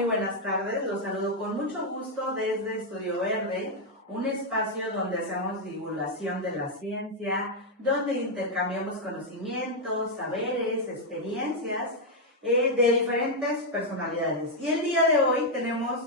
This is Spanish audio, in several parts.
muy buenas tardes. Los saludo con mucho gusto desde Estudio Verde, un espacio donde hacemos divulgación de la ciencia, donde intercambiamos conocimientos, saberes, experiencias de diferentes personalidades. Y el día de hoy tenemos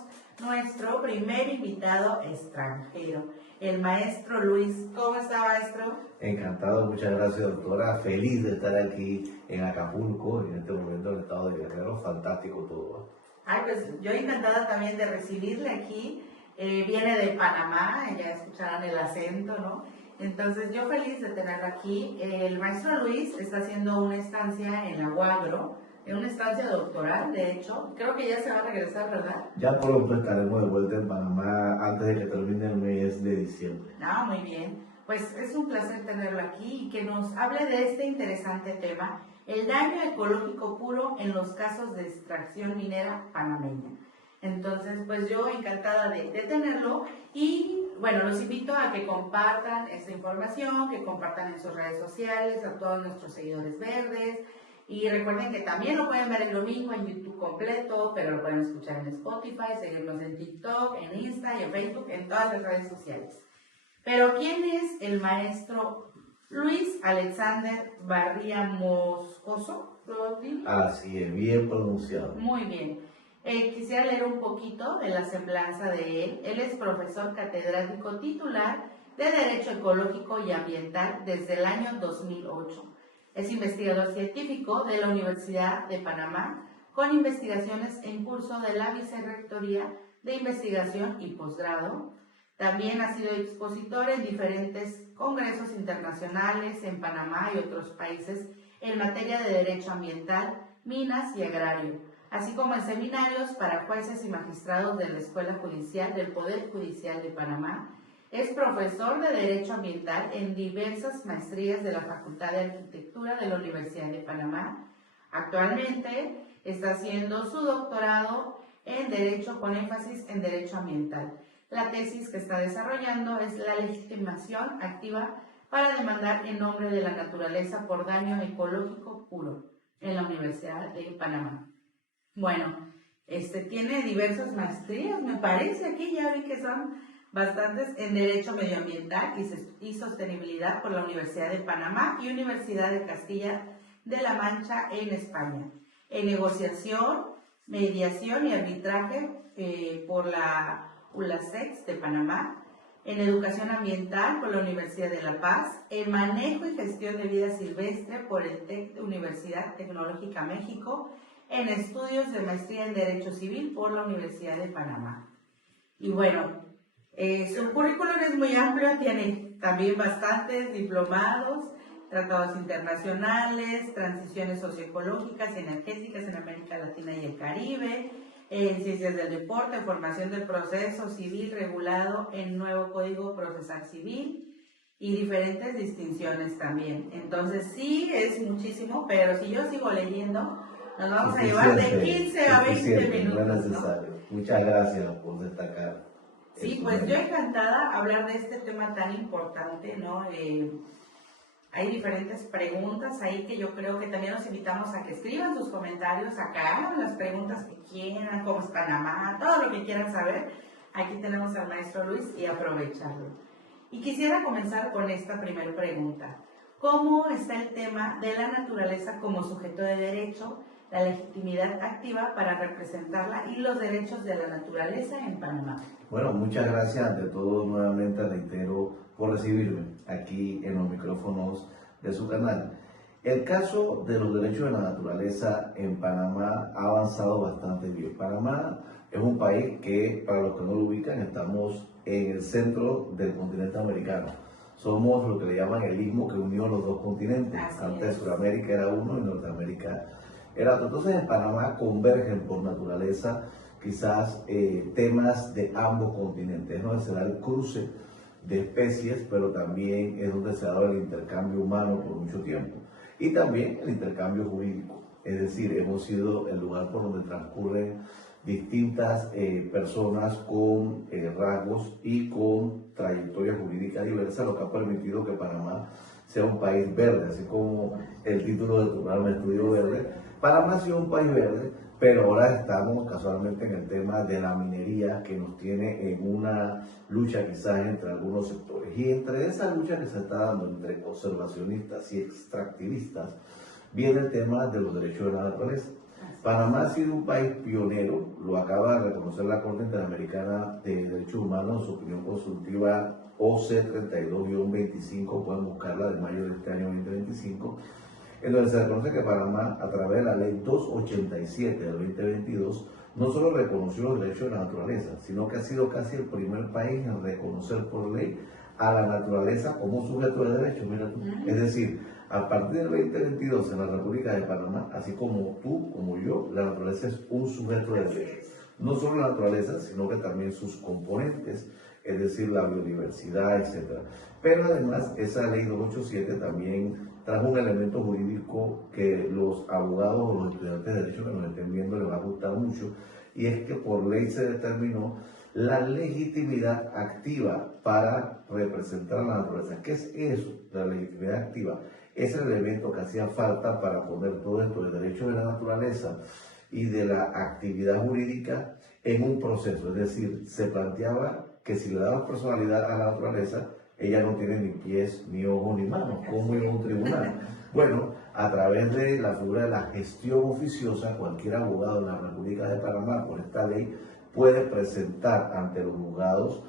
nuestro primer invitado extranjero, el maestro Luis. ¿Cómo está, maestro? Encantado, muchas gracias, doctora. Feliz de estar aquí en Acapulco, en este momento del estado de Guerrero. Fantástico todo. Ay, pues yo encantada también de recibirle aquí. Viene de Panamá, ya escucharán el acento, ¿no? Entonces yo feliz de tenerlo aquí. El maestro Luis está haciendo una estancia en la UAGRO, en una estancia doctoral, de hecho. Creo que ya se va a regresar, ¿verdad? Ya pronto estaremos de vuelta en Panamá antes de que termine el mes de diciembre. Ah, muy bien. Pues es un placer tenerlo aquí y que nos hable de este interesante tema, el daño ecológico puro en los casos de extracción minera panameña. Entonces, pues yo encantada de tenerlo y bueno, los invito a que compartan esta información, que compartan en sus redes sociales a todos nuestros seguidores verdes y recuerden que también lo pueden ver el domingo en YouTube completo, pero lo pueden escuchar en Spotify, seguirnos en TikTok, en Insta y en Facebook, en todas las redes sociales. Pero ¿quién es el maestro Luis Alexander Barría Moscoso? Así es, bien pronunciado. Muy bien. Quisiera leer un poquito de la semblanza de él. Él es profesor catedrático titular de Derecho Ecológico y Ambiental desde el año 2008. Es investigador científico de la Universidad de Panamá, con investigaciones en curso de la Vicerrectoría de Investigación y Posgrado. También ha sido expositor en diferentes congresos internacionales en Panamá y otros países en materia de derecho ambiental, minas y agrario, así como en seminarios para jueces y magistrados de la Escuela Judicial del Poder Judicial de Panamá. Es profesor de Derecho Ambiental en diversas maestrías de la Facultad de Arquitectura de la Universidad de Panamá. Actualmente está haciendo su doctorado en Derecho con énfasis en Derecho Ambiental. La tesis que está desarrollando es la legitimación activa para demandar en nombre de la naturaleza por daño ecológico puro en la Universidad de Panamá. Bueno, tiene diversas maestrías, me parece, aquí ya vi que son bastantes en Derecho Medioambiental y Sostenibilidad por la Universidad de Panamá y Universidad de Castilla de la Mancha en España. En negociación, mediación y arbitraje por la ULASEX de Panamá, en Educación Ambiental por la Universidad de La Paz, en Manejo y Gestión de Vida Silvestre por el TEC de Universidad Tecnológica México, en Estudios de Maestría en Derecho Civil por la Universidad de Panamá. Y bueno, su currículum es muy amplio, tiene también bastantes diplomados, tratados internacionales, transiciones socioecológicas y energéticas en América Latina y el Caribe, en ciencias del deporte, formación del proceso civil regulado en nuevo Código Procesal Civil y diferentes distinciones también. Entonces sí, es muchísimo, pero si yo sigo leyendo, nos vamos a llevar de 15 a 20 minutos. No es necesario. ¿No? Muchas gracias por destacar. Sí, pues yo encantada hablar de este tema tan importante, ¿no? Hay diferentes preguntas ahí que yo creo que también los invitamos a que escriban sus comentarios acá, las preguntas que quieran, cómo es Panamá, todo lo que quieran saber. Aquí tenemos al maestro Luis y aprovecharlo. Y quisiera comenzar con esta primera pregunta. ¿Cómo está el tema de la naturaleza como sujeto de derecho, la legitimidad activa para representarla y los derechos de la naturaleza en Panamá? Bueno, muchas gracias ante todo, nuevamente reitero, por recibirme aquí en los micrófonos de su canal. El caso de los derechos de la naturaleza en Panamá ha avanzado bastante bien. Panamá es un país que, para los que no lo ubican, estamos en el centro del continente americano. Somos lo que le llaman el istmo que unió los dos continentes. Antes Sudamérica era uno y Norteamérica era otro. Entonces en Panamá convergen por naturaleza quizás temas de ambos continentes. Es donde se da el cruce de especies, pero también es donde se ha dado el intercambio humano por mucho tiempo. Y también el intercambio jurídico. Es decir, hemos sido el lugar por donde transcurren distintas personas con rasgos y con trayectorias jurídicas diversas, lo que ha permitido que Panamá sea un país verde, así como el título de tu programa Estudio Verde. Panamá ha sido un país verde, pero ahora estamos casualmente en el tema de la minería que nos tiene en una lucha quizás entre algunos sectores. Y entre esa lucha que se está dando entre conservacionistas y extractivistas, viene el tema de los derechos de la naturaleza. Panamá ha sido un país pionero, lo acaba de reconocer la Corte Interamericana de Derechos Humanos en su opinión consultiva OC32-25, pueden buscarla, de mayo de este año 2025, en donde se reconoce que Panamá, a través de la ley 287 del 2022, no solo reconoció los derechos de la naturaleza, sino que ha sido casi el primer país en reconocer por ley a la naturaleza como sujeto de derechos. Mira tú. Es decir, a partir del 2022 en la República de Panamá, así como tú, como yo, la naturaleza es un sujeto de derechos. No solo la naturaleza, sino que también sus componentes, es decir, la biodiversidad, etc. Pero además, esa ley 287 también trajo un elemento jurídico que los abogados o los estudiantes de derecho que nos estén viendo les va a gustar mucho, y es que por ley se determinó la legitimidad activa para representar a la naturaleza. ¿Qué es eso, la legitimidad activa? Es el elemento que hacía falta para poner todo esto de derechos de la naturaleza y de la actividad jurídica en un proceso. Es decir, se planteaba que si le damos personalidad a la naturaleza, ella no tiene ni pies, ni ojos, ni manos, como en un tribunal. Bueno, a través de la figura de la gestión oficiosa, cualquier abogado en la República de Panamá, por esta ley, puede presentar ante los juzgados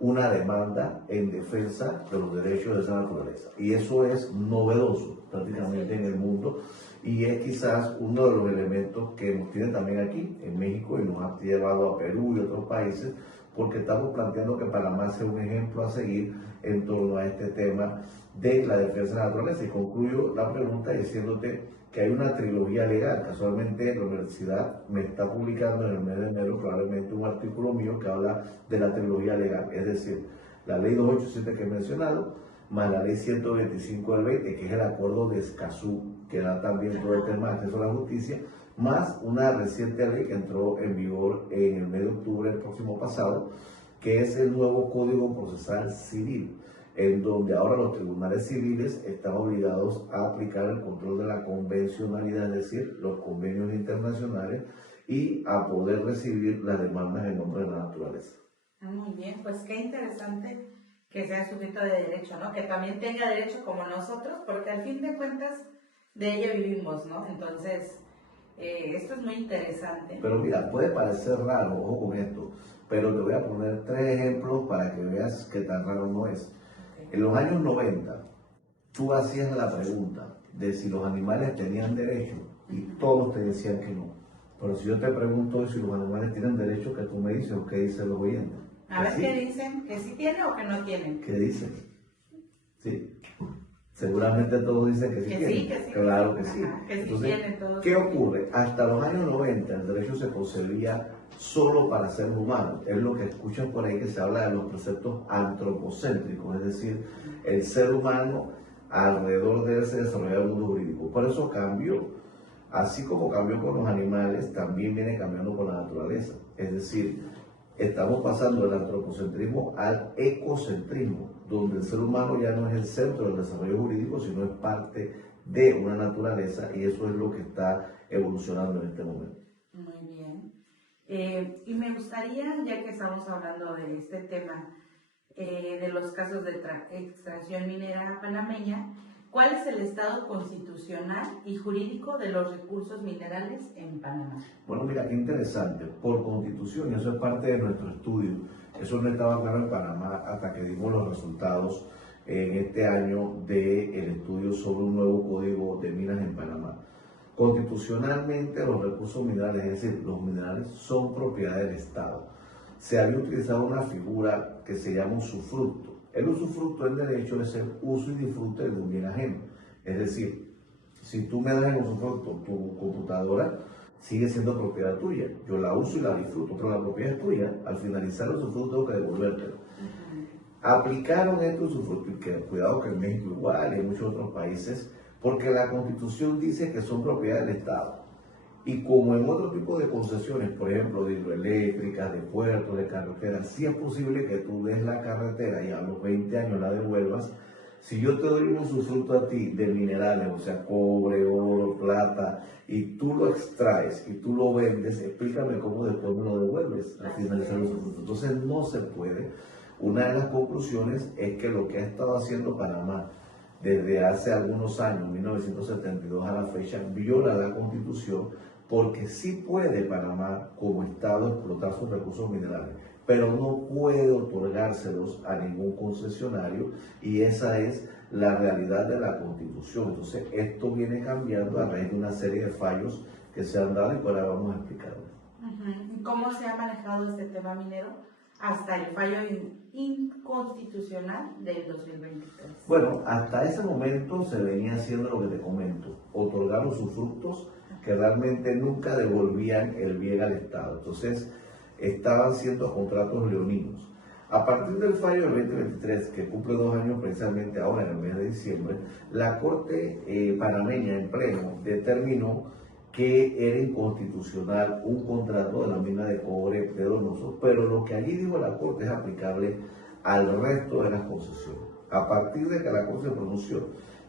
una demanda en defensa de los derechos de esa naturaleza. Y eso es novedoso prácticamente en el mundo, y es quizás uno de los elementos que nos tiene también aquí en México y nos ha llevado a Perú y otros países, porque estamos planteando que Panamá sea un ejemplo a seguir en torno a este tema de la defensa de la naturaleza. Y concluyo la pregunta diciéndote que hay una trilogía legal. Casualmente la universidad me está publicando en el mes de enero probablemente un artículo mío que habla de la trilogía legal, es decir, la ley 287 que he mencionado, más la ley 125 del 20, que es el acuerdo de Escazú, que da también todo el tema de acceso a la justicia, más una reciente ley que entró en vigor en el mes de octubre del próximo pasado, que es el nuevo Código Procesal Civil, en donde ahora los tribunales civiles están obligados a aplicar el control de la convencionalidad, es decir, los convenios internacionales, y a poder recibir las demandas en nombre de la naturaleza. Muy bien, pues qué interesante que sea sujeto de derecho, ¿no? Que también tenga derecho como nosotros, porque al fin de cuentas de ello vivimos, ¿no? Entonces, esto es muy interesante. Pero mira, puede parecer raro, ojo con esto, pero te voy a poner 3 ejemplos para que veas qué tan raro no es. En los años 90, tú hacías la pregunta de si los animales tenían derecho y todos te decían que no. Pero si yo te pregunto si los animales tienen derecho, ¿qué tú me dices o qué dicen los oyentes? A ver, ¿qué dicen? ¿Que sí tienen o que no tienen? ¿Qué dicen? Sí. Seguramente todos dicen que sí tienen. Sí, que sí. Claro que sí. Ajá, que sí. Entonces, tienen todos. ¿qué ocurre? Hasta los años 90 el derecho se concebía solo para seres humanos. Es lo que escuchan por ahí que se habla de los preceptos antropocéntricos, es decir, el ser humano alrededor de él se desarrolla el mundo jurídico. Por eso cambió. Así como cambió con los animales, también viene cambiando con la naturaleza. Es decir, estamos pasando del antropocentrismo al ecocentrismo, donde el ser humano ya no es el centro del desarrollo jurídico, sino es parte de una naturaleza, y eso es lo que está evolucionando en este momento. Muy bien. Y me gustaría, ya que estamos hablando de este tema, de los casos de extracción minera panameña, ¿cuál es el estado constitucional y jurídico de los recursos minerales en Panamá? Bueno, mira, qué interesante. Por constitución, y eso es parte de nuestro estudio, eso no estaba claro en Panamá hasta que dimos los resultados en este año del estudio sobre un nuevo código de minas en Panamá. Constitucionalmente, los recursos minerales, es decir, los minerales, son propiedad del Estado. Se había utilizado una figura que se llama usufructo. El usufructo en derecho es el uso y disfrute de un bien ajeno. Es decir, si tú me das en usufructo tu computadora, sigue siendo propiedad tuya. Yo la uso y la disfruto, pero la propiedad es tuya. Al finalizar el usufructo tengo que devolvértelo. Aplicaron este usufructo, y que cuidado que en México igual y en muchos otros países, porque la Constitución dice que son propiedad del Estado. Y como en otro tipo de concesiones, por ejemplo, de hidroeléctricas, de puertos, de carreteras, sí es posible que tú des la carretera y a los 20 años la devuelvas Si yo te doy un usufructo a ti de minerales, o sea, cobre, oro, plata, y tú lo extraes y tú lo vendes, explícame cómo después me lo devuelves al finalizar el usufructo. Entonces no se puede. Una de las conclusiones es que lo que ha estado haciendo Panamá desde hace algunos años, 1972 a la fecha, viola la Constitución, porque sí puede Panamá como Estado explotar sus recursos minerales, pero no puede otorgárselos a ningún concesionario, y esa es la realidad de la Constitución. Entonces esto viene cambiando a raíz de una serie de fallos que se han dado y que ahora vamos a explicarles. ¿Cómo se ha manejado este tema minero hasta el fallo inconstitucional del 2023? Bueno, hasta ese momento se venía haciendo lo que te comento, otorgar usufructos que realmente nunca devolvían el bien al Estado. Entonces, estaban siendo contratos leoninos. A partir del fallo del 2023, que cumple 2 años precisamente ahora en el mes de diciembre, la Corte panameña en pleno determinó que era inconstitucional un contrato de la mina de cobre de Donoso, pero lo que allí dijo la Corte es aplicable al resto de las concesiones. A partir de que la Corte se pronunció,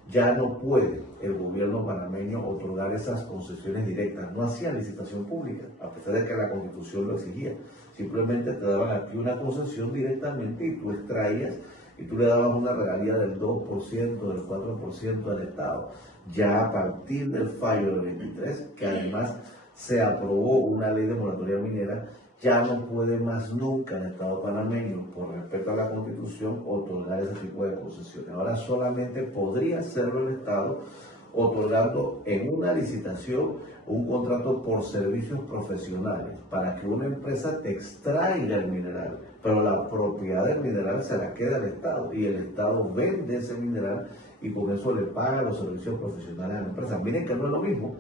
ya no puede el gobierno panameño otorgar esas concesiones directas. No hacía licitación pública, a pesar de que la Constitución lo exigía. Simplemente te daban aquí una concesión directamente y tú extraías y tú le dabas una regalía del 2%, del 4% al Estado. Ya a partir del fallo del 23, que además se aprobó una ley de moratoria minera, ya no puede más nunca el Estado panameño, por respeto a la Constitución, otorgar ese tipo de concesiones. Ahora solamente podría hacerlo el Estado otorgando en una licitación un contrato por servicios profesionales para que una empresa te extraiga el mineral, pero la propiedad del mineral se la queda al Estado y el Estado vende ese mineral y con eso le paga los servicios profesionales a la empresa. Miren que no es lo mismo.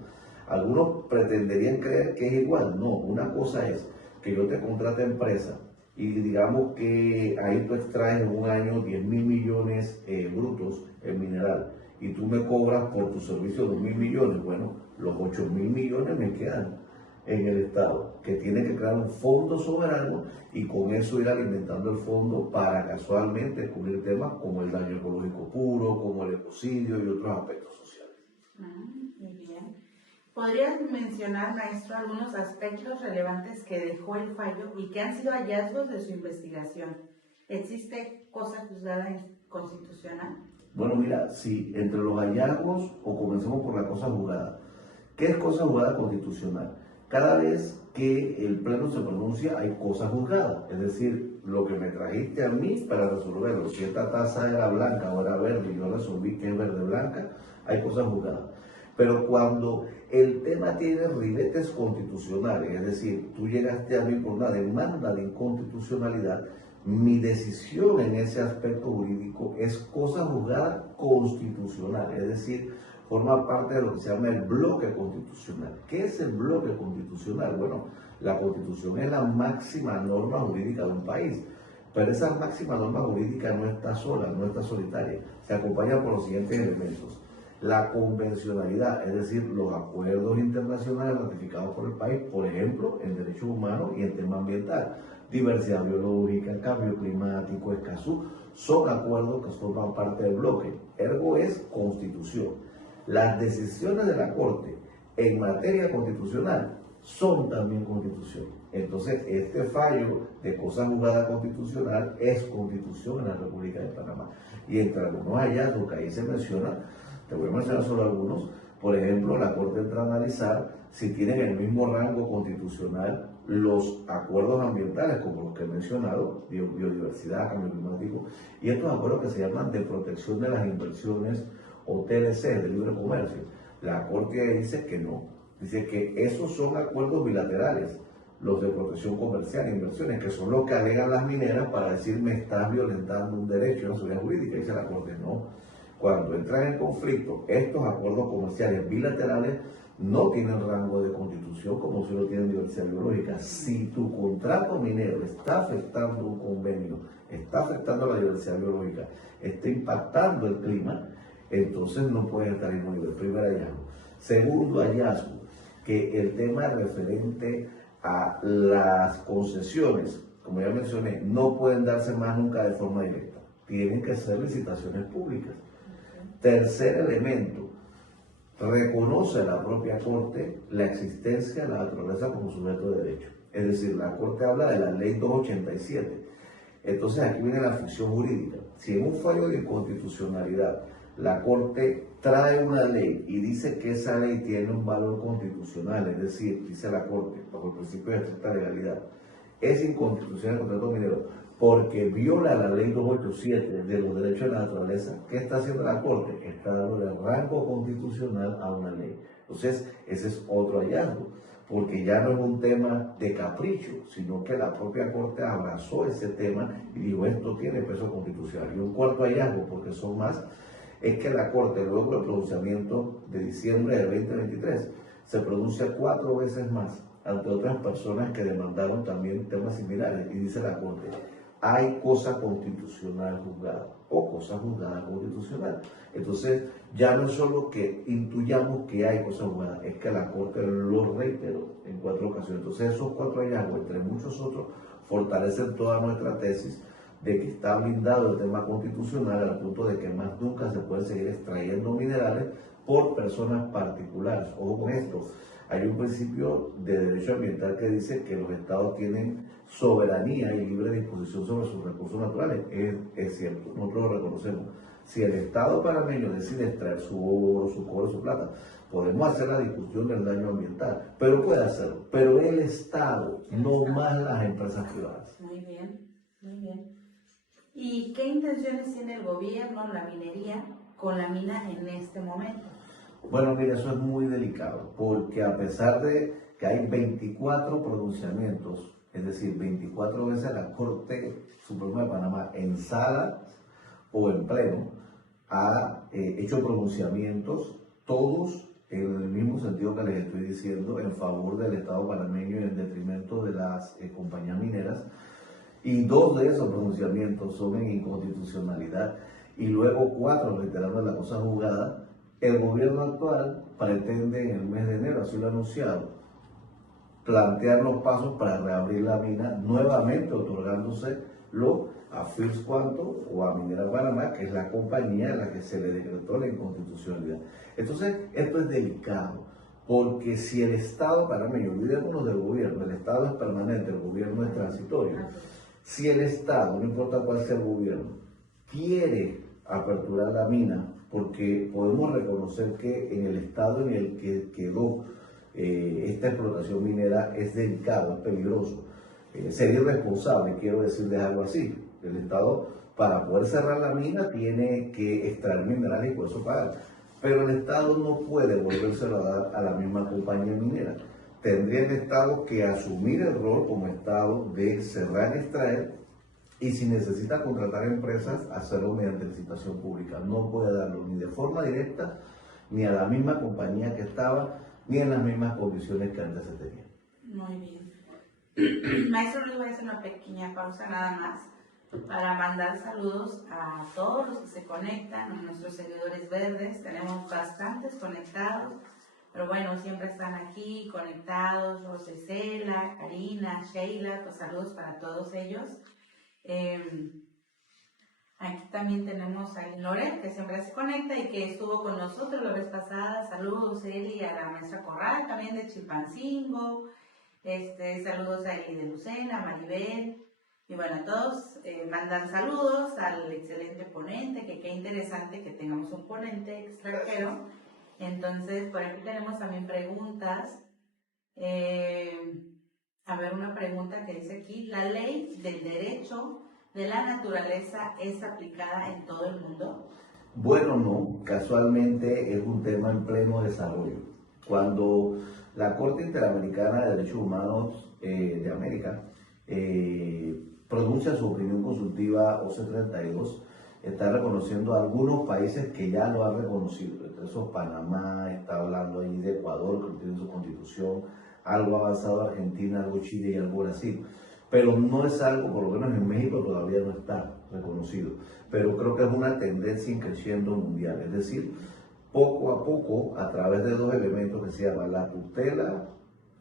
Algunos pretenderían creer que es igual. No, una cosa es que yo te contrate empresa y digamos que ahí tú extraes en un año 10.000 millones brutos en mineral y tú me cobras por tu servicio 2.000 millones. Bueno, los 8.000 millones me quedan en el Estado, que tiene que crear un fondo soberano y con eso ir alimentando el fondo para casualmente cubrir temas como el daño ecológico puro, como el ecocidio y otros aspectos sociales. Muy bien. ¿Podrías mencionar, maestro, algunos aspectos relevantes que dejó el fallo y que han sido hallazgos de su investigación? ¿Existe cosa juzgada inconstitucional? Bueno, mira, sí, entre los hallazgos, o comencemos por la cosa juzgada. ¿Qué es cosa juzgada constitucional? Cada vez que el Pleno se pronuncia hay cosas juzgadas, es decir, lo que me trajiste a mí para resolverlo. Si esta taza era blanca o era verde y yo resolví que es verde blanca, hay cosas juzgadas. Pero cuando el tema tiene ribetes constitucionales, es decir, tú llegaste a mí por una demanda de inconstitucionalidad, mi decisión en ese aspecto jurídico es cosa juzgada constitucional, es decir, forma parte de lo que se llama el bloque constitucional. ¿Qué es el bloque constitucional? Bueno, la Constitución es la máxima norma jurídica de un país, pero esa máxima norma jurídica no está sola, no está solitaria, se acompaña por los siguientes elementos. La convencionalidad, es decir, los acuerdos internacionales ratificados por el país, por ejemplo, en derechos humanos y en tema ambiental, diversidad biológica, cambio climático, Escazú, son acuerdos que forman parte del bloque, ergo es constitución. Las decisiones de la Corte en materia constitucional son también constitución. Entonces, este fallo de cosa juzgada constitucional es constitución en la República de Panamá. Y entre algunos hallazgos que ahí se menciona, te voy a mencionar solo algunos. Por ejemplo, la Corte entra a analizar si tienen el mismo rango constitucional los acuerdos ambientales, como los que he mencionado, biodiversidad, cambio climático, y estos acuerdos que se llaman de protección de las inversiones o TLC, de libre comercio. La Corte dice que no, dice que esos son acuerdos bilaterales, los de protección comercial e inversiones, que son los que alegan las mineras para decir me estás violentando un derecho, una seguridad jurídica. Dice la Corte no. Cuando entran en conflicto, estos acuerdos comerciales bilaterales no tienen rango de constitución como si lo tienen diversidad biológica. Si tu contrato minero está afectando un convenio, está afectando la diversidad biológica, está impactando el clima, entonces no puede estar en un nivel. Primer hallazgo. Segundo hallazgo, que el tema referente a las concesiones, como ya mencioné, no pueden darse más nunca de forma directa. tienen que ser licitaciones públicas. Tercer elemento, reconoce la propia Corte la existencia de la naturaleza como sujeto de derecho. Es decir, la Corte habla de la Ley 287. Entonces aquí viene la ficción jurídica. Si en un fallo de inconstitucionalidad la Corte trae una ley y dice que esa ley tiene un valor constitucional, es decir, dice la Corte, bajo el principio de estricta legalidad, es inconstitucional el contrato minero porque viola la ley 287 de los derechos de la naturaleza, ¿qué está haciendo la Corte? Está dando el rango constitucional a una ley. Entonces, ese es otro hallazgo, porque ya no es un tema de capricho, sino que la propia Corte abrazó ese tema y dijo, esto tiene peso constitucional. Y un cuarto hallazgo, porque son más, es que la Corte, luego del pronunciamiento de diciembre del 2023, se pronuncia 4 veces más ante otras personas que demandaron también temas similares. Y dice la Corte, hay cosa constitucional juzgada o cosa juzgada constitucional. Entonces, ya no es solo que intuyamos que hay cosa juzgada, es que la Corte lo reiteró en 4 ocasiones. Entonces, esos 4 hallazgos, entre muchos otros, fortalecen toda nuestra tesis de que está blindado el tema constitucional al punto de que más nunca se pueden seguir extrayendo minerales por personas particulares. Ojo con esto, hay un principio de derecho ambiental que dice que los estados tienen soberanía y libre disposición sobre sus recursos naturales. Es cierto, nosotros lo reconocemos. Si el estado panameño decide extraer su oro, su cobre, su plata, podemos hacer la discusión del daño ambiental, pero puede hacerlo. Pero el estado, no más las empresas privadas. Muy bien, muy bien. ¿Y qué intenciones tiene el gobierno, la minería, con la mina en este momento? Bueno, mira, eso es muy delicado, porque a pesar de que hay 24 pronunciamientos, es decir, 24 veces la Corte Suprema de Panamá en sala o en pleno ha hecho pronunciamientos, todos en el mismo sentido que les estoy diciendo, en favor del Estado panameño y en detrimento de las compañías mineras, y 2 de esos pronunciamientos son en inconstitucionalidad, y luego 4 reiterando la cosa juzgada. El gobierno actual pretende en el mes de enero, así lo ha anunciado, plantear los pasos para reabrir la mina, nuevamente otorgándoselo a First Quantum o a Minera Panamá, que es la compañía a la que se le decretó la inconstitucionalidad. Entonces, esto es delicado, porque si el Estado panameño, olvidémonos del gobierno, el Estado es permanente, el gobierno es transitorio. Si el Estado, no importa cuál sea el gobierno, quiere aperturar la mina, porque podemos reconocer que en el estado en el que quedó esta explotación minera es delicado, es peligroso. Sería irresponsable, quiero decir, dejarlo así. El Estado, para poder cerrar la mina, tiene que extraer minerales y por eso pagar. Pero el Estado no puede volvérselo a dar a la misma compañía minera. Tendría el Estado que asumir el rol como Estado de cerrar y extraer, y si necesita contratar empresas, hacerlo mediante licitación pública. No puede darlo ni de forma directa, ni a la misma compañía que estaba, ni en las mismas condiciones que antes se tenían. Muy bien. Maestro, les voy a hacer una pequeña pausa nada más para mandar saludos a todos los que se conectan, a nuestros seguidores verdes. Tenemos bastantes conectados, pero bueno, siempre están aquí conectados. Rosicela, Karina, Sheila, pues saludos para todos ellos. Aquí también tenemos a Loret, que siempre se conecta y que estuvo con nosotros la vez pasada. Saludos, Eli, a la maestra Corral, también de Chilpancingo. Saludos a Eli de Lucena, Maribel. Y bueno, a todos mandan saludos al excelente ponente, que qué interesante que tengamos un ponente extranjero. Entonces, por aquí tenemos también preguntas. A ver, una pregunta que dice aquí, ¿la ley del derecho de la naturaleza es aplicada en todo el mundo? Bueno, no, casualmente es un tema en pleno desarrollo. Cuando la Corte Interamericana de Derechos Humanos de América pronuncia su opinión consultiva OC32, está reconociendo a algunos países que ya lo han reconocido. Entre esos, Panamá, está hablando ahí de Ecuador, que tiene su constitución, algo avanzado Argentina, algo Chile y algo Brasil. Pero no es algo, por lo menos en México todavía no está reconocido. Pero creo que es una tendencia increciendo mundial. Es decir, poco a poco, a través de 2 elementos que se llaman la tutela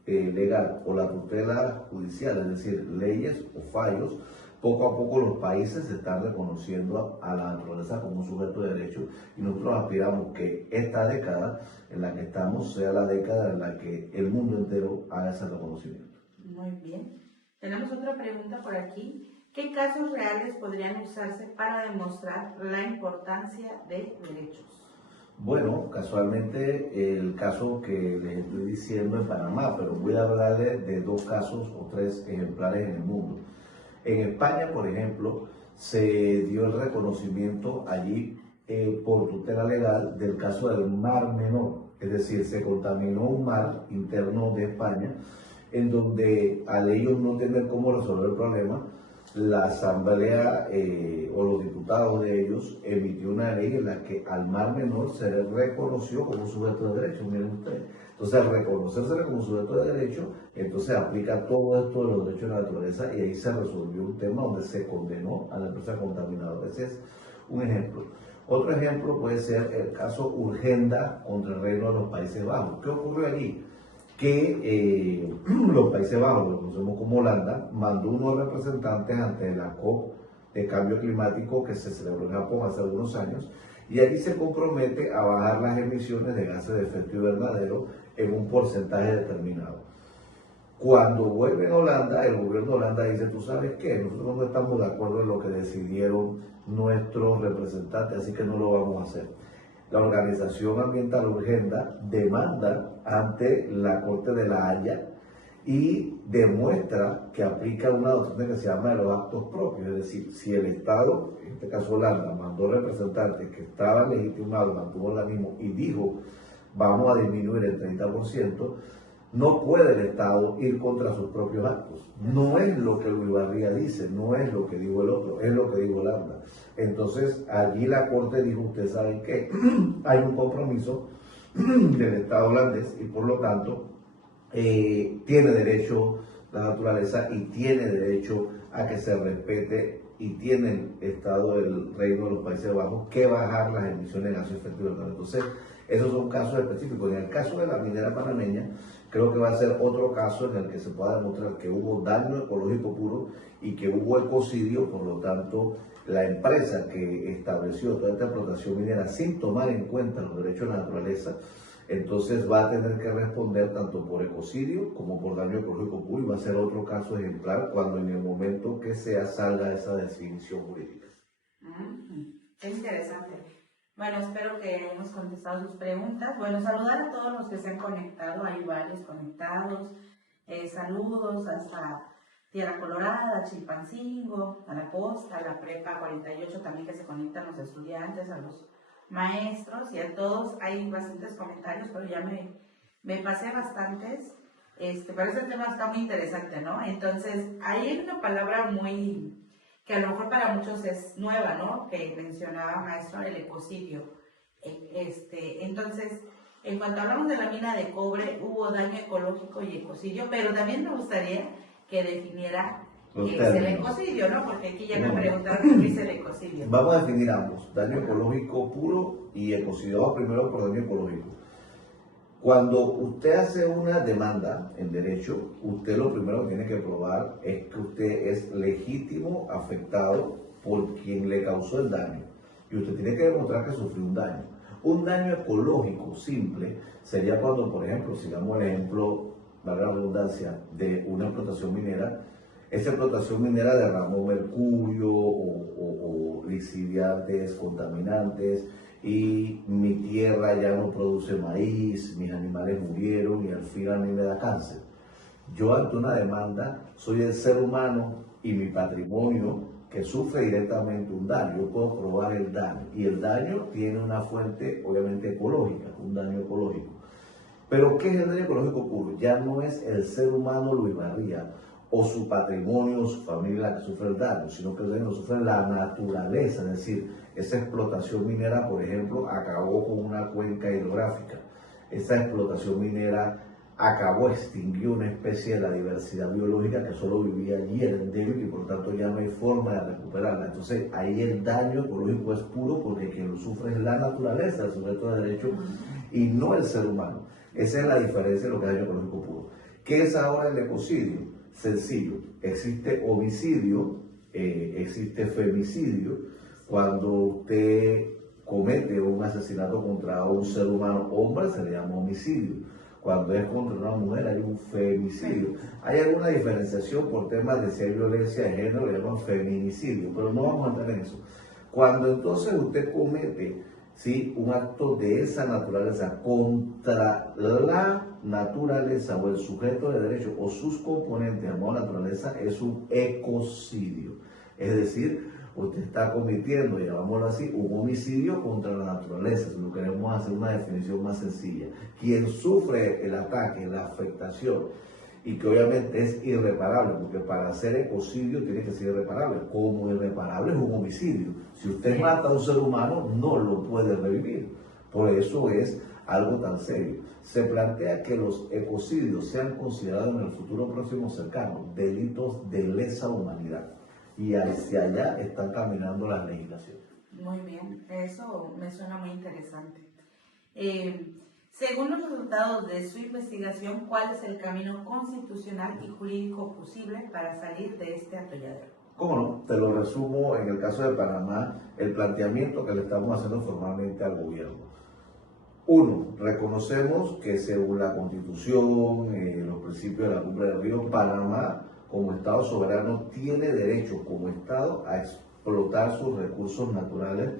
legal o la tutela judicial, es decir, leyes o fallos, poco a poco los países están reconociendo a la naturaleza como un sujeto de derecho y nosotros aspiramos que esta década en la que estamos sea la década en la que el mundo entero haga ese reconocimiento. Muy bien. Tenemos otra pregunta por aquí. ¿Qué casos reales podrían usarse para demostrar la importancia de derechos? Bueno, casualmente el caso que les estoy diciendo en Panamá, pero voy a hablarles de 2 casos o 3 ejemplares en el mundo. En España, por ejemplo, se dio el reconocimiento allí por tutela legal del caso del Mar Menor, es decir, se contaminó un mar interno de España en donde al ellos no tener cómo resolver el problema, la asamblea o los diputados de ellos emitió una ley en la que al Mar Menor se le reconoció como un sujeto de derecho, miren ustedes. Entonces, al reconocerse como sujeto de derecho, entonces aplica todo esto de los derechos de la naturaleza y ahí se resolvió un tema donde se condenó a la empresa contaminadora. Ese es un ejemplo. Otro ejemplo puede ser el caso Urgenda contra el Reino de los Países Bajos. ¿Qué ocurrió allí? Que los Países Bajos, lo conocemos como Holanda, mandó unos representantes ante la COP de cambio climático que se celebró en Japón hace algunos años, y allí se compromete a bajar las emisiones de gases de efecto invernadero en un porcentaje determinado. Cuando vuelve a Holanda, el gobierno de Holanda dice, ¿tú sabes qué? Nosotros no estamos de acuerdo en lo que decidieron nuestros representantes, así que no lo vamos a hacer. La organización ambiental Urgenda demanda ante la Corte de la Haya y demuestra que aplica una doctrina que se llama de los actos propios, es decir, si el Estado, en este caso Holanda, mandó representantes que estaban legitimados, mantuvo el ánimo y dijo, vamos a disminuir el 30%, no puede el Estado ir contra sus propios actos. No es lo que Luis Barría dice, no es lo que dijo el otro, es lo que dijo Holanda. Entonces, allí la Corte dijo, ustedes saben que hay un compromiso del Estado holandés y por lo tanto tiene derecho la naturaleza y tiene derecho a que se respete y tiene el Estado del Reino de los Países Bajos que bajar las emisiones de gases de efecto invernadero. Entonces, esos son casos específicos. En el caso de la minera panameña, creo que va a ser otro caso en el que se pueda demostrar que hubo daño ecológico puro y que hubo ecocidio, por lo tanto, la empresa que estableció toda esta explotación minera sin tomar en cuenta los derechos de la naturaleza, entonces va a tener que responder tanto por ecocidio como por daño ecológico puro y va a ser otro caso ejemplar cuando en el momento que sea salga esa definición jurídica. Qué interesante. Bueno, espero que hayamos contestado sus preguntas. Bueno, saludar a todos los que se han conectado, hay varios conectados. Saludos hasta Tierra Colorada, Chilpancingo, a la Posta, a la Prepa 48 también que se conectan los estudiantes, a los maestros y a todos. Hay bastantes comentarios, pero ya me pasé bastantes. Pero este tema está muy interesante, ¿no? Entonces, ahí hay una palabra muy que a lo mejor para muchos es nueva, ¿no? Que mencionaba maestro, el ecocidio. Entonces, en cuanto hablamos de la mina de cobre, hubo daño ecológico y ecocidio, pero también me gustaría que definiera qué es el ecocidio, ¿no? Porque aquí ya me preguntaron qué es el ecocidio. Vamos a definir ambos, daño ecológico puro y ecocidio. Vamos primero por daño ecológico. Cuando usted hace una demanda en derecho, usted lo primero que tiene que probar es que usted es legítimo afectado por quien le causó el daño. Y usted tiene que demostrar que sufrió un daño. Un daño ecológico simple sería cuando, por ejemplo, si damos el ejemplo, valga la redundancia, de una explotación minera, esa explotación minera derramó mercurio o lixiviantes, contaminantes, y mi tierra ya no produce maíz, mis animales murieron y al fin a mí me da cáncer. Yo ante una demanda soy el ser humano y mi patrimonio que sufre directamente un daño. Yo puedo probar el daño y el daño tiene una fuente obviamente ecológica, un daño ecológico. Pero ¿qué es el daño ecológico puro? Ya no es el ser humano Luis Barría o su patrimonio o su familia la que sufre el daño, sino que el daño lo sufre la naturaleza, es decir, esa explotación minera, por ejemplo, acabó con una cuenca hidrográfica. Esa explotación minera acabó, extinguió una especie de la diversidad biológica que solo vivía allí, era endémica y por tanto ya no hay forma de recuperarla. Entonces ahí el daño ecológico es puro porque quien lo sufre es la naturaleza, el sujeto de derecho, y no el ser humano. Esa es la diferencia de lo que es daño ecológico puro. ¿Qué es ahora el ecocidio? Sencillo, existe homicidio existe femicidio cuando usted comete un asesinato contra un ser humano hombre, se le llama homicidio. Cuando es contra una mujer hay un femicidio. Hay alguna diferenciación por temas de si hay violencia de género, le llaman feminicidio, pero no vamos a entrar en eso. Cuando entonces usted comete, ¿sí?, un acto de esa naturaleza contra la naturaleza o el sujeto de derecho o sus componentes de la naturaleza, es un ecocidio. Es decir, usted está cometiendo, llamámoslo así, un homicidio contra la naturaleza. Si lo queremos hacer una definición más sencilla. Quien sufre el ataque, la afectación, y que obviamente es irreparable, porque para hacer ecocidio tiene que ser irreparable. Como irreparable es un homicidio. Si usted mata a un ser humano, no lo puede revivir. Por eso es algo tan serio. Se plantea que los ecocidios sean considerados en el futuro próximo cercano delitos de lesa humanidad. Y hacia allá están caminando las legislaciones. Muy bien, eso me suena muy interesante. Según los resultados de su investigación, ¿cuál es el camino constitucional y jurídico posible para salir de este atolladero? ¿Cómo no? Te lo resumo en el caso de Panamá, el planteamiento que le estamos haciendo formalmente al gobierno. Uno, reconocemos que según la Constitución, los principios de la Cumbre del Río, Panamá, como Estado soberano, tiene derecho como Estado a explotar sus recursos naturales,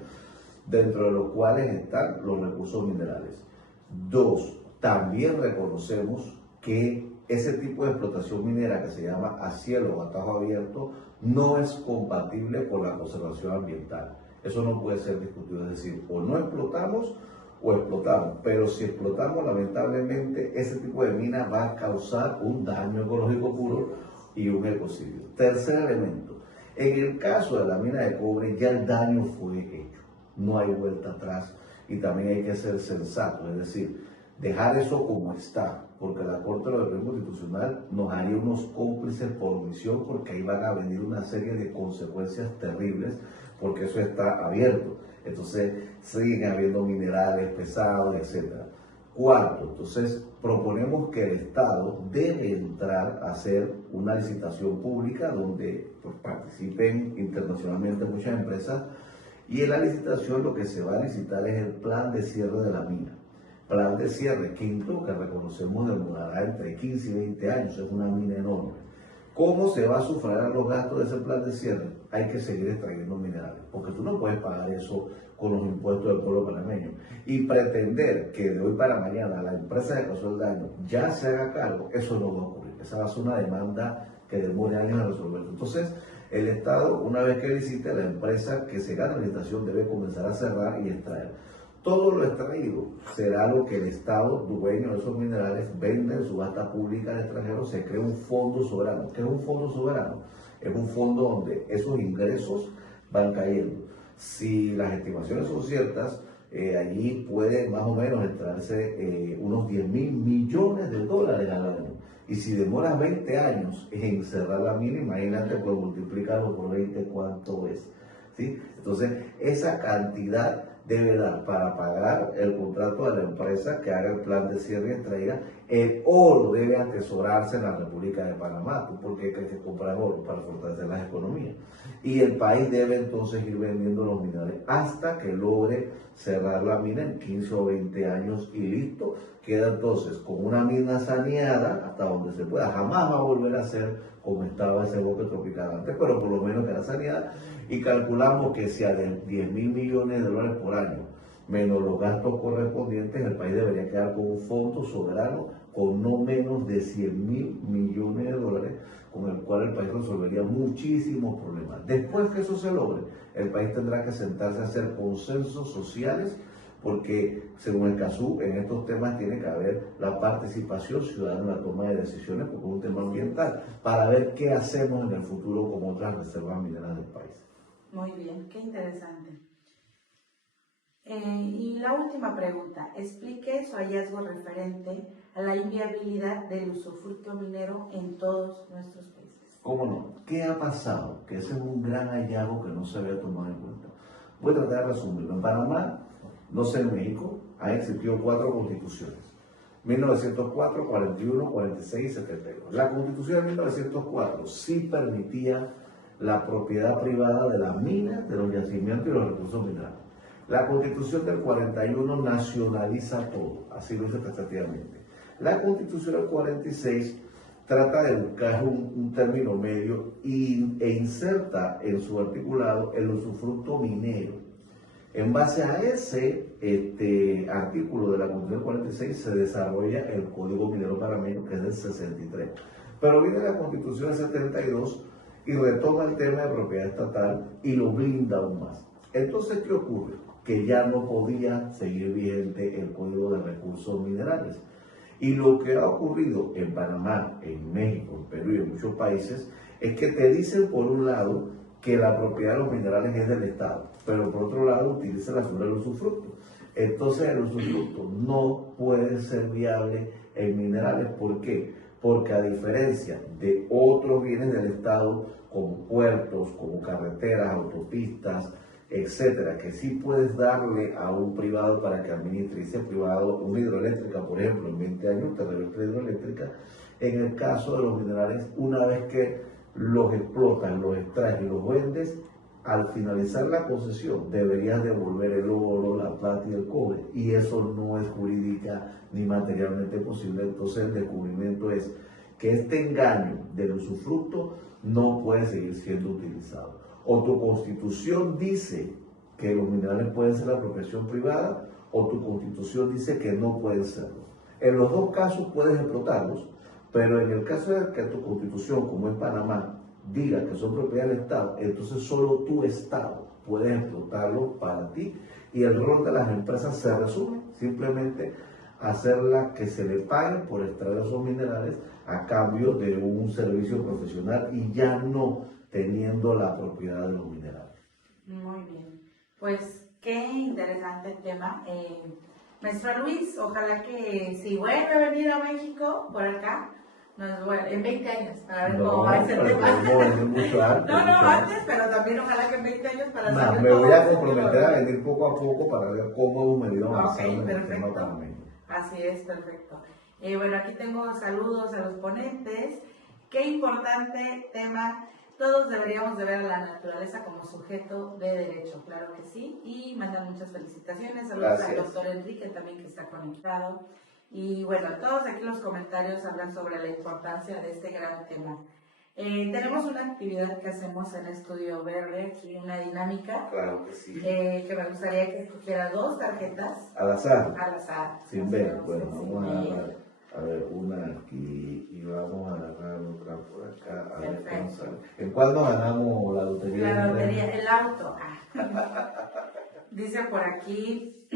dentro de los cuales están los recursos minerales. Dos, también reconocemos que ese tipo de explotación minera que se llama a cielo o a tajo abierto no es compatible con la conservación ambiental. Eso no puede ser discutido, es decir, o no explotamos o explotamos, pero si explotamos, lamentablemente ese tipo de mina va a causar un daño ecológico puro y un ecocidio. Tercer elemento, en el caso de la mina de cobre ya el daño fue hecho, no hay vuelta atrás y también hay que ser sensato, es decir, dejar eso como está, porque la Corte de la República Constitucional nos haría unos cómplices por omisión, porque ahí van a venir una serie de consecuencias terribles, porque eso está abierto. Entonces siguen habiendo minerales pesados, etc. Cuarto, entonces proponemos que el Estado debe entrar a hacer una licitación pública donde pues, participen internacionalmente muchas empresas, y en la licitación lo que se va a licitar es el plan de cierre de la mina. Plan de cierre, quinto, que reconocemos demorará entre 15 y 20 años, es una mina enorme. ¿Cómo se va a sufragar los gastos de ese plan de cierre? Hay que seguir extrayendo minerales, porque tú no puedes pagar eso con los impuestos del pueblo panameño. Y pretender que de hoy para mañana la empresa que causó el daño ya se haga cargo, eso no va a ocurrir. Esa va a ser una demanda que demore años en resolverlo. Entonces, el Estado, una vez que licite, la empresa que se gana la licitación debe comenzar a cerrar y extraer. Todo lo extraído será lo que el Estado, dueño de esos minerales, vende en subasta pública al extranjero. Se crea un fondo soberano. ¿Qué es un fondo soberano? Es un fondo donde esos ingresos van cayendo. Si las estimaciones son ciertas, allí puede más o menos extraerse unos 10.000 millones de dólares al año. Y si demora 20 años en cerrar la mina, imagínate, pues multiplicarlo por 20, ¿cuánto es? ¿Sí? Entonces, esa cantidad debe dar para pagar el contrato de la empresa que haga el plan de cierre y extraiga. El oro debe atesorarse en la República de Panamá, porque hay que comprar oro para fortalecer las economías. Y el país debe entonces ir vendiendo los minerales hasta que logre cerrar la mina en 15 o 20 años y listo. Queda entonces con una mina saneada hasta donde se pueda. Jamás va a volver a ser como estaba ese bosque tropical antes, pero por lo menos queda saneada. Y calculamos que si a 10.000 millones de dólares por año, menos los gastos correspondientes, el país debería quedar con un fondo soberano con no menos de 100.000 millones de dólares, con el cual el país resolvería muchísimos problemas. Después que eso se logre, el país tendrá que sentarse a hacer consensos sociales, porque según el CASU, en estos temas tiene que haber la participación ciudadana en la toma de decisiones, porque es un tema ambiental, para ver qué hacemos en el futuro con otras reservas minerales del país. Muy bien, qué interesante. Y la última pregunta, explique su hallazgo referente a la inviabilidad del usufructo minero en todos nuestros países. ¿Cómo no? ¿Qué ha pasado? Que ese es un gran hallazgo que no se había tomado en cuenta. Voy a tratar de resumirlo. En Panamá, no sé en México, han existido 4 constituciones. 1904, 41, 46 y 72. La constitución de 1904 sí permitía la propiedad privada de las minas, de los yacimientos y los recursos minerales. La Constitución del 41 nacionaliza todo, así lo dice taxativamente. La Constitución del 46 trata de buscar un término medio e inserta en su articulado el usufructo minero. En base a ese artículo de la Constitución 46 se desarrolla el Código Minero Panameño, que es del 63. Pero viene la Constitución del 72 y retoma el tema de propiedad estatal y lo blinda aún más. Entonces, ¿qué ocurre? Que ya no podía seguir vigente el Código de Recursos Minerales. Y lo que ha ocurrido en Panamá, en México, en Perú y en muchos países es que te dicen por un lado que la propiedad de los minerales es del Estado, pero por otro lado utiliza la figura del usufructo. Entonces el usufructo no puede ser viable en minerales. ¿Por qué? Porque a diferencia de otros bienes del Estado, como puertos, como carreteras, autopistas, etcétera, que sí puedes darle a un privado para que administre, ese privado, una hidroeléctrica, por ejemplo, en 20 años te revierte hidroeléctrica. En el caso de los minerales, una vez que los explotas, los extraes y los vendes, al finalizar la concesión deberías devolver el oro, la plata y el cobre, y eso no es jurídica ni materialmente posible. Entonces el descubrimiento es que este engaño del usufructo no puede seguir siendo utilizado. O tu Constitución dice que los minerales pueden ser de apropiación privada, o tu Constitución dice que no pueden serlo. En los dos casos puedes explotarlos, pero en el caso de que tu Constitución, como es Panamá, diga que son propiedad del Estado, entonces solo tu Estado puede explotarlo para ti, y el rol de las empresas se resume simplemente hacerla que se le pague por extraer esos minerales a cambio de un servicio profesional y ya no teniendo la propiedad de los minerales. Muy bien, pues qué interesante el tema. Maestro Luis, ojalá que si vuelve a venir a México, por acá, en 20 años, para ver cómo va ese tema. No, antes, pero también ojalá que en 20 años para saber me voy a comprometer a venir poco a poco para ver cómo hemos venido avanzando en el tema panameño. Así es, perfecto. Bueno, aquí tengo saludos a los ponentes. Qué importante tema. Todos deberíamos de ver a la naturaleza como sujeto de derecho, claro que sí. Y mandan muchas felicitaciones. Saludos al doctor Enrique también, que está conectado. Y bueno, todos aquí los comentarios hablan sobre la importancia de este gran tema. Tenemos una actividad que hacemos en Estudio Verde, aquí una dinámica. Claro que sí. Que me gustaría que escogiera 2 tarjetas. Al azar. Al azar. Sin ver. Bueno, vamos a ver una aquí y vamos a agarrar otra por acá. A ver cómo sale. ¿En cuál nos ganamos la lotería? La lotería, el auto. Dice por aquí.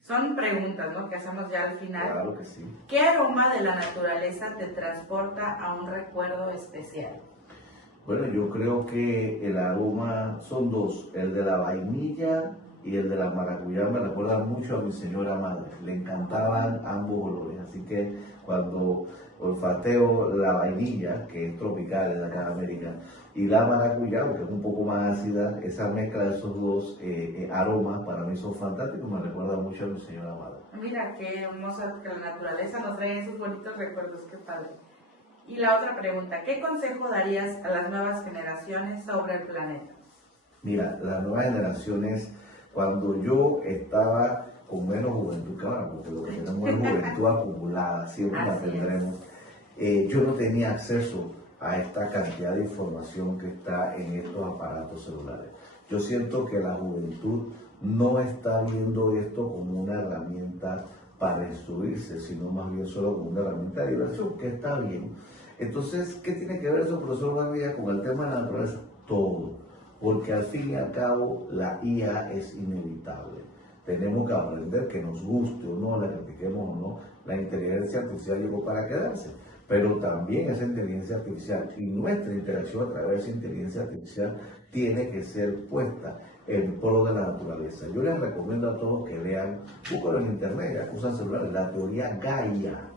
Son preguntas, ¿no?, que hacemos ya al final. Claro que sí. ¿Qué aroma de la naturaleza te transporta a un recuerdo especial? Bueno, yo creo que el aroma son 2, el de la vainilla y el de la maracuyá me recuerdan mucho a mi señora madre. Le encantaban ambos olores, así que cuando olfateo la vainilla, que es tropical, es de acá de América, y la maracuyá, porque es un poco más ácida, esa mezcla de esos 2 aromas para mí son fantásticos, me recuerda mucho a mi señora madre. Mira, qué hermosa que la naturaleza nos trae esos bonitos recuerdos, qué padre. Y la otra pregunta, ¿qué consejo darías a las nuevas generaciones sobre el planeta? Mira, las nuevas generaciones, cuando yo estaba con menos juventud que ahora, porque lo que tenemos es juventud acumulada, siempre la tendremos, yo no tenía acceso a esta cantidad de información que está en estos aparatos celulares. Yo siento que la juventud no está viendo esto como una herramienta para instruirse, sino más bien solo como una herramienta de diversión, que está bien. Entonces, ¿qué tiene que ver eso, profesor Gaviria, con el tema de la naturaleza? Todo, porque al fin y al cabo la IA es inevitable. Tenemos que aprender, que nos guste o no, la critiquemos o no, la inteligencia artificial llegó para quedarse, pero también esa inteligencia artificial y nuestra interacción a través de esa inteligencia artificial tiene que ser puesta en pro de la naturaleza. Yo les recomiendo a todos que lean, busquen en internet, ya que usan celulares, la teoría Gaia.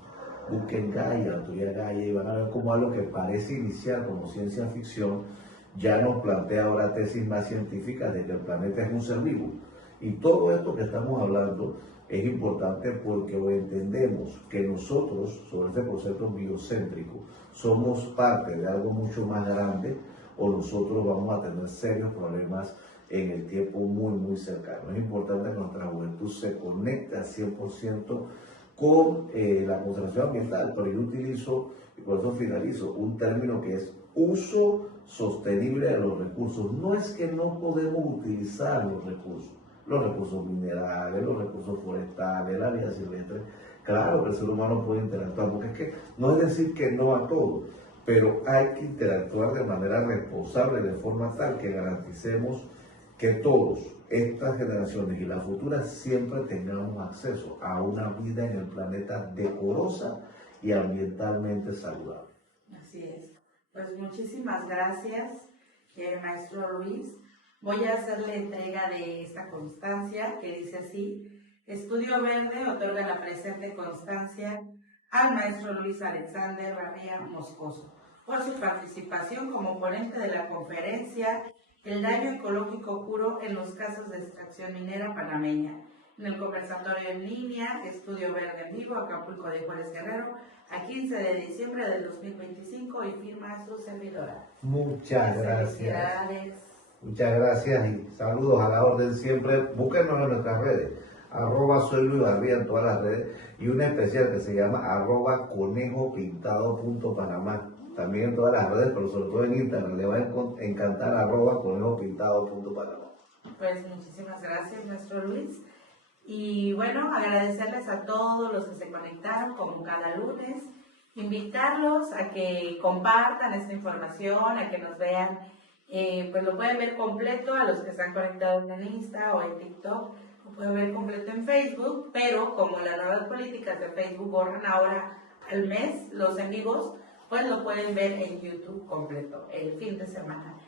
Busquen Gaia, la teoría Gaia, y van a ver cómo algo que parece iniciar como ciencia ficción ya nos plantea ahora tesis más científicas de que el planeta es un ser vivo. Y todo esto que estamos hablando es importante porque hoy entendemos que nosotros, sobre este concepto biocéntrico, somos parte de algo mucho más grande, o nosotros vamos a tener serios problemas en el tiempo muy cercano. Es importante que nuestra juventud se conecte al 100% con la conservación ambiental, pero yo utilizo, y por eso finalizo, un término que es uso sostenible de los recursos. No es que no podemos utilizar los recursos minerales, los recursos forestales, la vida silvestre. Claro que el ser humano puede interactuar, porque es que no es decir que no a todo, pero hay que interactuar de manera responsable, de forma tal que garanticemos que todos, estas generaciones y las futuras, siempre tengamos acceso a una vida en el planeta decorosa y ambientalmente saludable. Así es. Pues muchísimas gracias, maestro Luis. Voy a hacerle entrega de esta constancia que dice así: Estudio Verde otorga la presente constancia al maestro Luis Alexander Rabia Moscoso por su participación como ponente de la conferencia El daño ecológico puro en los casos de extracción minera panameña, en el conversatorio en línea Estudio Verde en Vivo, Acapulco de Juárez Guerrero, a 15 de diciembre del 2025, y firma su servidora. Muchas gracias. Felicidades. Muchas gracias y saludos a la orden siempre. Búsquenos en nuestras redes, @soy Luis Barbía en todas las redes, y una especial que se llama @conejopintado.panamá. También en todas las redes, pero sobre todo en Instagram. Le va a encantar @conejopintado.panamá. Pues muchísimas gracias, maestro Luis. Y bueno, agradecerles a todos los que se conectaron como cada lunes, invitarlos a que compartan esta información, a que nos vean, pues lo pueden ver completo a los que están conectados en Insta o en TikTok, lo pueden ver completo en Facebook, pero como las nuevas políticas de Facebook borran ahora al mes los en vivos, pues lo pueden ver en YouTube completo el fin de semana.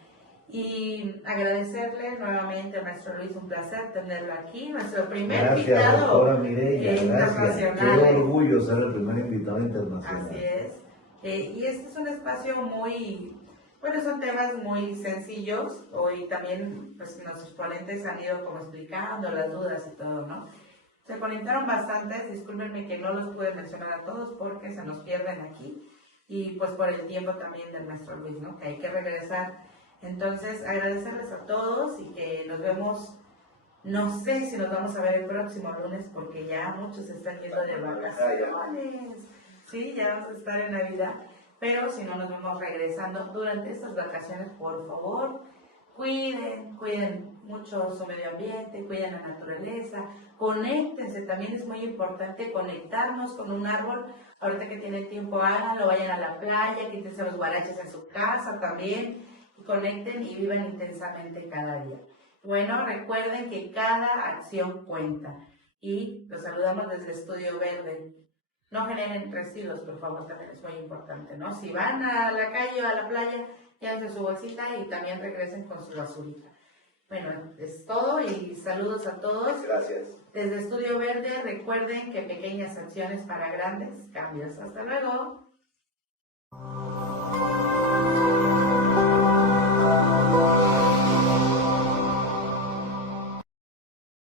Y agradecerle nuevamente al maestro Luis, un placer tenerlo aquí, nuestro primer invitado doctora Mireya, internacional. Qué orgullo ser el primer invitado internacional. Así es. Y este es un espacio muy, bueno, son temas muy sencillos. Hoy también pues nuestros ponentes han ido como explicando las dudas y todo, ¿no? Se conectaron bastantes, discúlpenme que no los pude mencionar a todos porque se nos pierden aquí, y pues por el tiempo también del maestro Luis, ¿no? Que hay que regresar. Entonces, agradecerles a todos y que nos vemos, no sé si nos vamos a ver el próximo lunes porque ya muchos están yendo de vacaciones. Sí, ya vamos a estar en Navidad, pero si no nos vamos regresando durante estas vacaciones, por favor, cuiden mucho su medio ambiente, cuiden la naturaleza, conéctense, también es muy importante conectarnos con un árbol. Ahorita que tienen tiempo, háganlo, vayan a la playa, quítense los guaraches en su casa también, y conecten y vivan intensamente cada día. Bueno, recuerden que cada acción cuenta, y los saludamos desde Estudio Verde. No generen residuos, por favor, también es muy importante, ¿no? Si van a la calle o a la playa, llévense su bolsita y también regresen con su basurita. Bueno, es todo y saludos a todos. Gracias. Desde Estudio Verde, recuerden que pequeñas acciones para grandes cambios. Hasta luego.